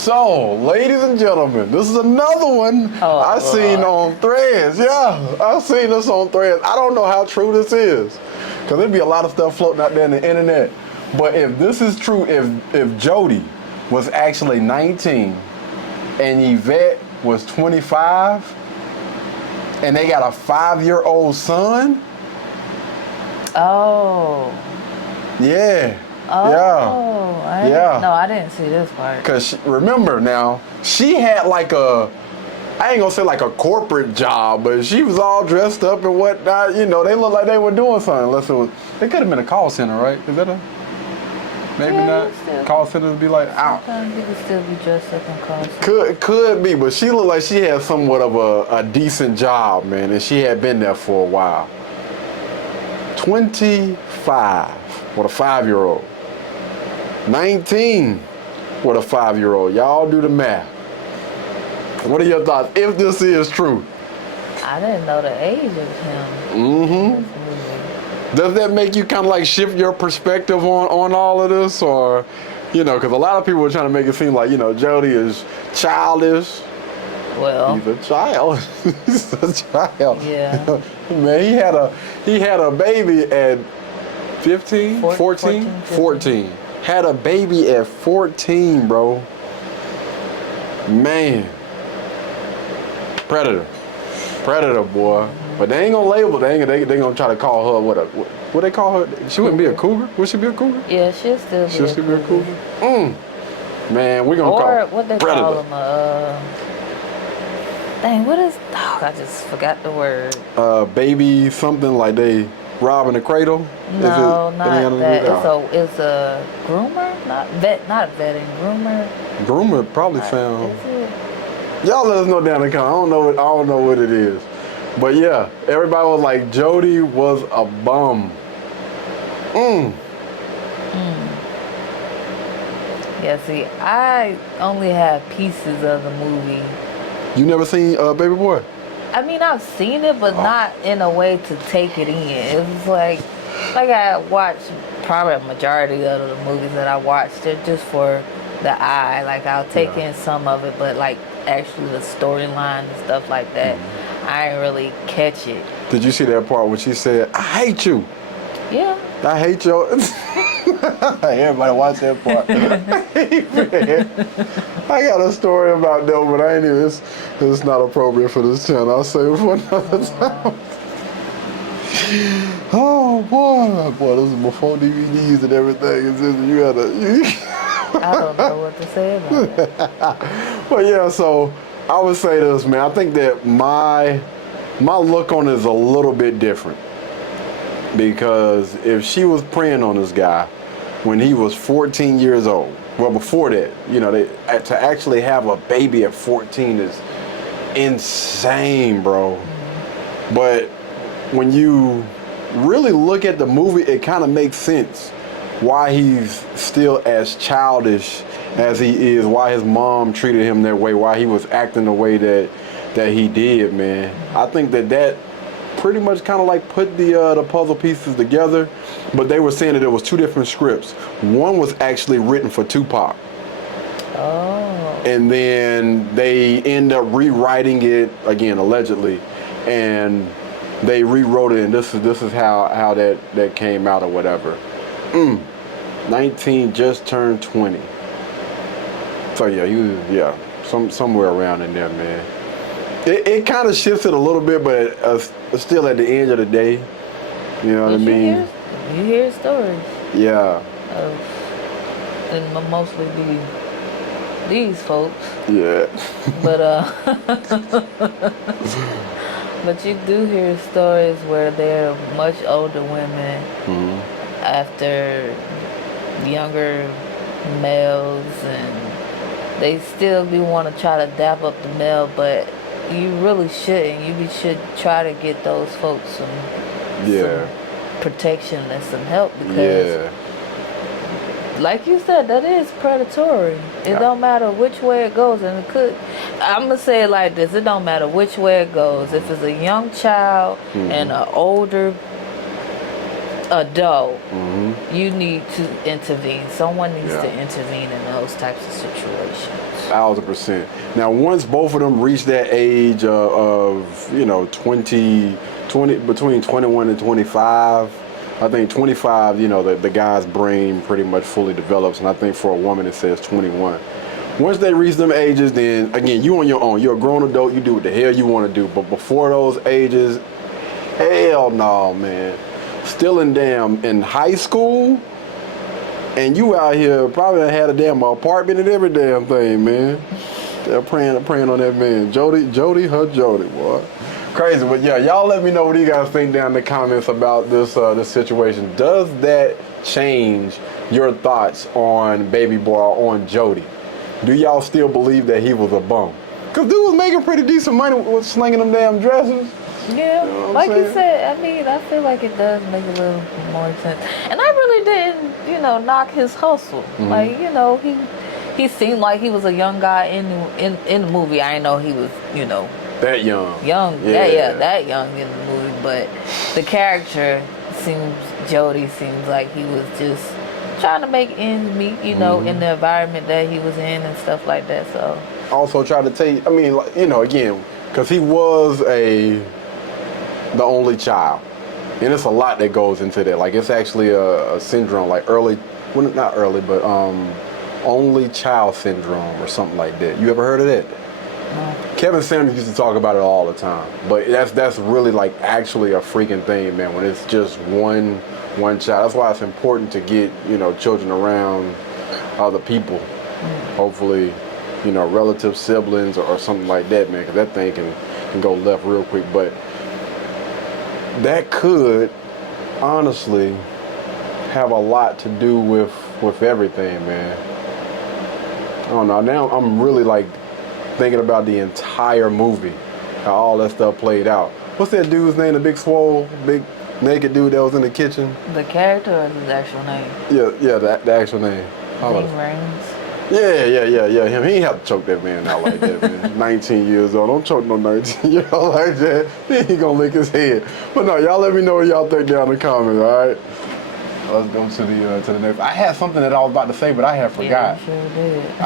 So, ladies and gentlemen, this is another one I seen on Threads. Yeah, I seen this on Threads. I don't know how true this is, because there'd be a lot of stuff floating out there in the internet. But if this is true, if Jody was actually 19 and Yvette was 25, and they got a 5-year-old son. Oh. Yeah. Oh, yeah. No, I didn't see this part. Because remember now, she had like I ain't gonna say like a corporate job, but she was all dressed up and whatnot. You know, they looked like they were doing something. Unless they could have been a call center, right? Is that maybe not? Call centers be like out. Sometimes you could still be dressed up in call centers. Could be, but she looked like she had somewhat of a decent job, man, and she had been there for a while. 25 with a 5-year-old. 19 with a 5-year-old. Y'all do the math. What are your thoughts if this is true? I didn't know the age of him. Mm-hmm. Does that make you kind of like shift your perspective on all of this? Or, you know, because a lot of people are trying to make it seem like, you know, Jody is childish. Well, he's a child. He's a child. Yeah. Man, he had a baby at 15, 14. Had a baby at 14, bro. Man. Predator, boy. But they ain't gonna label. They gonna try to call her what they call her? She wouldn't be a cougar. Would she be a cougar? Yeah, she'll still be a cougar. Man, we gonna call or what they Predator. call them? Dang, what is? Oh, I just forgot the word. Baby something like they robbing the cradle. No, not that. It's a groomer, not vetting, groomer. Groomer probably sound. Y'all let us know down in the comments. I don't know what it is. But yeah, everybody was like, Jody was a bum. Yeah, see, I only have pieces of the movie. You never seen Baby Boy? I mean, I've seen it, but not in a way to take it in. It was like I watched probably a majority of the movies that I watched. They're just for the eye. Like, I'll take in some of it, but like actually the storyline and stuff like that, I ain't really catch it. Did you see that part when she said, I hate you? Yeah. I hate your... Everybody watch that part. I got a story about that, but I ain't even... It's not appropriate for this channel. I'll save it for another time. Oh, boy, this is before DVDs and everything. It's just, you gotta... I don't know what to say about it. But yeah, so I would say this, man. I think that my look on it is a little bit different, because if she was preying on this guy when he was 14 years old, well, before that, you know, to actually have a baby at 14 is insane, bro. But when you really look at the movie, it kind of makes sense why he's still as childish as he is, why his mom treated him that way, why he was acting the way that he did, man. I think that pretty much kind of like put the puzzle pieces together, but they were saying that there was 2 different scripts. One was actually written for Tupac. Oh. And then they end up rewriting it again, allegedly, and they rewrote it, and this is how that came out or whatever. 19, just turned 20. So yeah, he was somewhere around in there, man. It kind of shifted a little bit, but still at the end of the day, you know what I mean? You hear stories. Yeah. And mostly these folks. Yeah. But but you do hear stories where they're much older women after younger males, and they still want to try to dap up the male, but you really shouldn't. You should try to get those folks some protection and some help, because like you said, that is predatory. It don't matter which way it goes, and I'm gonna say it like this: it don't matter which way it goes. If it's a young child and an older adult, you need to intervene. Someone needs to intervene in those types of situations. 1000%. Now, once both of them reach that age of, you know, 20, between 21 and 25, I think 25, you know, the guy's brain pretty much fully develops, and I think for a woman it says 21. Once they reach them ages, then again, you on your own. You're a grown adult. You do what the hell you want to do. But before those ages, hell no, man. Still in high school, and you out here probably had a damn apartment and every damn thing, man. They're praying on that man. Jody, boy. Crazy, but yeah, y'all let me know what you guys think down in the comments about this situation. Does that change your thoughts on Baby Boy or on Jody? Do y'all still believe that he was a bum? Cause dude was making pretty decent money with slinging them damn dresses. Yeah, You know what like I'm you saying? said, I mean, I feel like it does make a little more sense. And I really didn't, you know, knock his hustle. Like, you know, he seemed like he was a young guy in the movie. I didn't know he was, you know, That young. that young in the movie. But the character Jody seems like he was just trying to make ends meet, you know, in the environment that he was in and stuff like that. So Also try to take, I mean, like, you know, again, because he was the only child, and it's a lot that goes into that. Like, it's actually a syndrome, like not early, but only child syndrome or something like that. You ever heard of that? no. Kevin Sanders used to talk about it all the time, but that's really like actually a freaking thing, man. When it's just one child, that's why it's important to get, you know, children around other people. Hopefully, you know, relative siblings or something like that, man, because that thing can go left real quick. But that could honestly have a lot to do with everything, man. I don't know. Now I'm really like thinking about the entire movie, how all that stuff played out. What's that dude's name? The big swole, big naked dude that was in the kitchen? The character or his actual name? Yeah, the actual name. Ving Rhames. Yeah, him. He ain't have to choke that man out like that, man. 19 years old. Don't choke no 19-year-old like that. He ain't gonna lick his head. But no, y'all let me know what y'all think down in the comments, all right? Let's go to the next. I had something that I was about to say, but I had forgot. Yeah, you sure did.